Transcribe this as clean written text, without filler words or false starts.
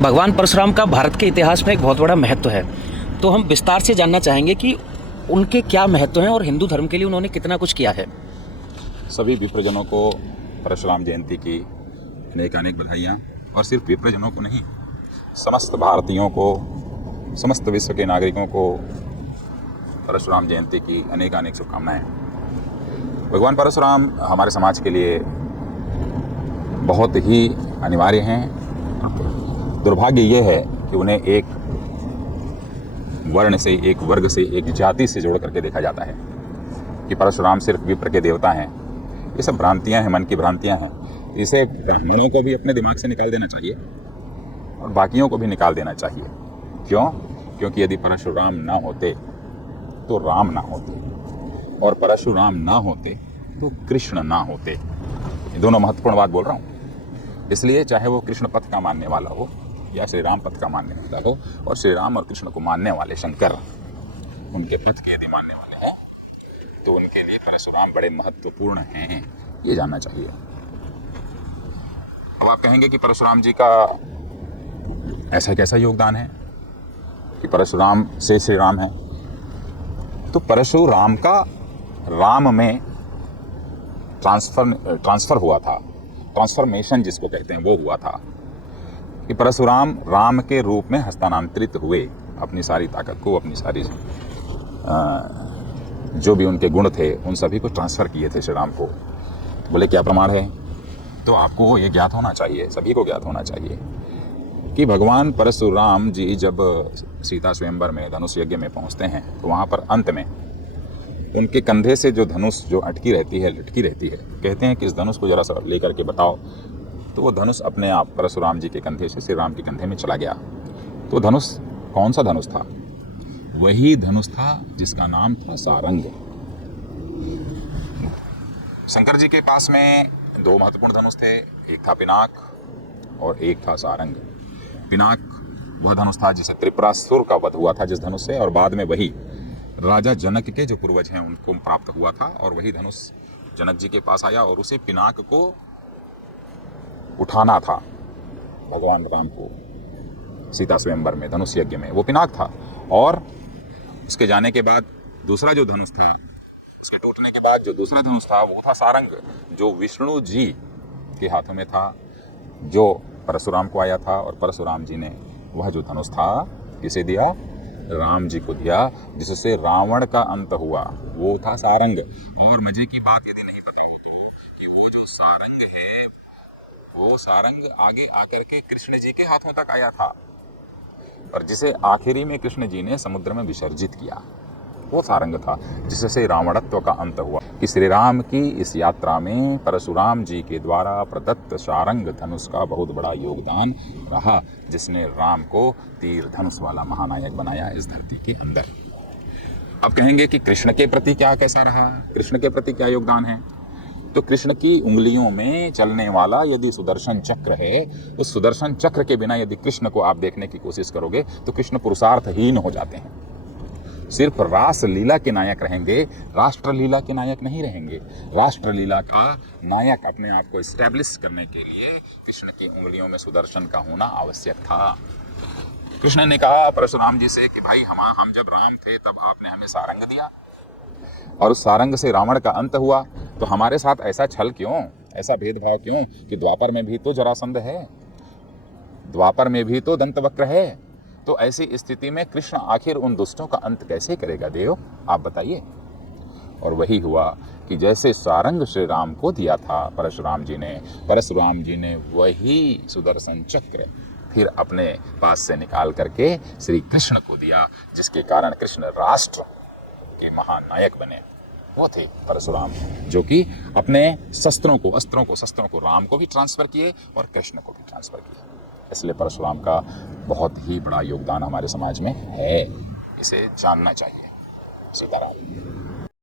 भगवान परशुराम का भारत के इतिहास में एक बहुत बड़ा महत्व है। तो हम विस्तार से जानना चाहेंगे कि उनके क्या महत्व हैं और हिंदू धर्म के लिए उन्होंने कितना कुछ किया है। सभी विप्रजनों को परशुराम जयंती की अनेक अनेक बधाइयाँ, और सिर्फ विप्रजनों को नहीं, समस्त भारतीयों को, समस्त विश्व के नागरिकों को परशुराम जयंती की अनेक अनेक शुभकामनाएँ। भगवान परशुराम हमारे समाज के लिए बहुत ही अनिवार्य हैं। दुर्भाग्य ये है कि उन्हें एक वर्ण से, एक वर्ग से, एक जाति से जोड़ करके देखा जाता है कि परशुराम सिर्फ विप्र के देवता हैं। ये सब भ्रांतियां हैं, मन की भ्रांतियां हैं। इसे ब्राह्मणों को भी अपने दिमाग से निकाल देना चाहिए और बाकियों को भी निकाल देना चाहिए। क्यों? क्योंकि यदि परशुराम ना होते तो राम ना होते, और परशुराम ना होते तो कृष्ण ना होते। ये दोनों महत्वपूर्ण बात बोल रहा हूँ। इसलिए चाहे वो कृष्ण पथ का मानने वाला हो या श्री राम पथ का मानने वाला हो, और श्री राम और कृष्ण को मानने वाले शंकर उनके पथ के यदि मानने वाले हैं, तो उनके लिए परशुराम बड़े महत्वपूर्ण हैं, ये जानना चाहिए। अब आप कहेंगे कि परशुराम जी का ऐसा कैसा योगदान है कि परशुराम से श्री राम है। तो परशुराम का राम में ट्रांसफर हुआ था, ट्रांसफॉर्मेशन जिसको कहते हैं वो हुआ था कि परशुराम राम के रूप में हस्तांतरित हुए। अपनी सारी ताकत को, अपनी सारी जो भी उनके गुण थे उन सभी को ट्रांसफ़र किए थे श्री राम को। बोले क्या प्रमाण है? तो आपको ये ज्ञात होना चाहिए, सभी को ज्ञात होना चाहिए कि भगवान परशुराम जी जब सीता स्वयंवर में धनुष यज्ञ में पहुंचते हैं, तो वहाँ पर अंत में उनके कंधे से जो धनुष जो अटकी रहती है, लटकी रहती है, कहते हैं कि इस धनुष को जरा सा लेकर के बताओ। तो वो धनुष अपने आप परशुराम जी के कंधे से श्री राम के कंधे में चला गया। तो धनुष कौन सा धनुष था? वही धनुष था जिसका नाम था सारंग। शंकर जी के पास में दो महत्वपूर्ण धनुष थे, एक था पिनाक और एक था सारंग। पिनाक वह धनुष था जिसे त्रिपुरासुर का वध हुआ था जिस धनुष से, और बाद में वही राजा जनक के जो पूर्वज हैं उनको प्राप्त हुआ था, और वही धनुष जनक जी के पास आया और उसे पिनाक को उठाना था भगवान राम को सीता स्वयंवर में धनुष यज्ञ में, वो पिनाक था। और उसके जाने के बाद दूसरा जो धनुष था, उसके टूटने के बाद जो दूसरा धनुष था वो था सारंग, जो विष्णु जी के हाथों में था, जो परशुराम को आया था। और परशुराम जी ने वह जो धनुष था किसे दिया? राम जी को दिया, जिससे रावण का अंत हुआ, वो था सारंग। और मजे की बात यदि नहीं पता हो तो कि वो जो सारंग है, वो सारंग आगे आकर के कृष्ण जी के हाथों तक आया था, और जिसे आखिरी में कृष्ण जी ने समुद्र में विसर्जित किया, वो सारंग था जिससे रावणत्व का अंत हुआ। कि श्री राम की इस यात्रा में परशुराम जी के द्वारा प्रदत्त सारंग धनुष का बहुत बड़ा योगदान रहा, जिसने राम को तीर धनुष वाला महानायक बनाया इस धरती के अंदर। अब कहेंगे कि कृष्ण के प्रति क्या कैसा रहा, कृष्ण के प्रति क्या योगदान है? तो कृष्ण की उंगलियों में चलने वाला यदि सुदर्शन चक्र है, उस सुदर्शन चक्र के बिना यदि कृष्ण को आप देखने की कोशिश करोगे तो कृष्ण पुरुषार्थहीन हो जाते हैं। सिर्फ रास लीला के नायक रहेंगे, राष्ट्र लीला के नायक नहीं रहेंगे। राष्ट्र लीला का नायक अपने आप को एस्टैब्लिश करने के लिए कृष्ण की उंगलियों में सुदर्शन का होना आवश्यक था। कृष्ण ने कहा परशुराम जी से कि भाई हम जब राम थे तब आपने हमें सारंग दिया, और उस सारंग से रावण का अंत हुआ, तो हमारे साथ ऐसा छल क्यों, ऐसा भेदभाव क्यों? कि द्वापर में भी तो जरासंध है, द्वापर में भी तो दंतवक्र है। तो ऐसी स्थिति में कृष्ण आखिर उन दुष्टों का अंत कैसे करेगा देव, आप बताइए। और वही हुआ कि जैसे सारंग श्री राम को दिया था परशुराम जी ने वही सुदर्शन चक्र फिर अपने पास से निकाल करके श्री कृष्ण को दिया, जिसके कारण कृष्ण राष्ट्र के महानायक बने। वो थे परशुराम, जो कि अपने शस्त्रों को राम को भी ट्रांसफर किए और कृष्ण को भी ट्रांसफर किए। इसलिए परशुराम का बहुत ही बड़ा योगदान हमारे समाज में है, इसे जानना चाहिए। सीताराम।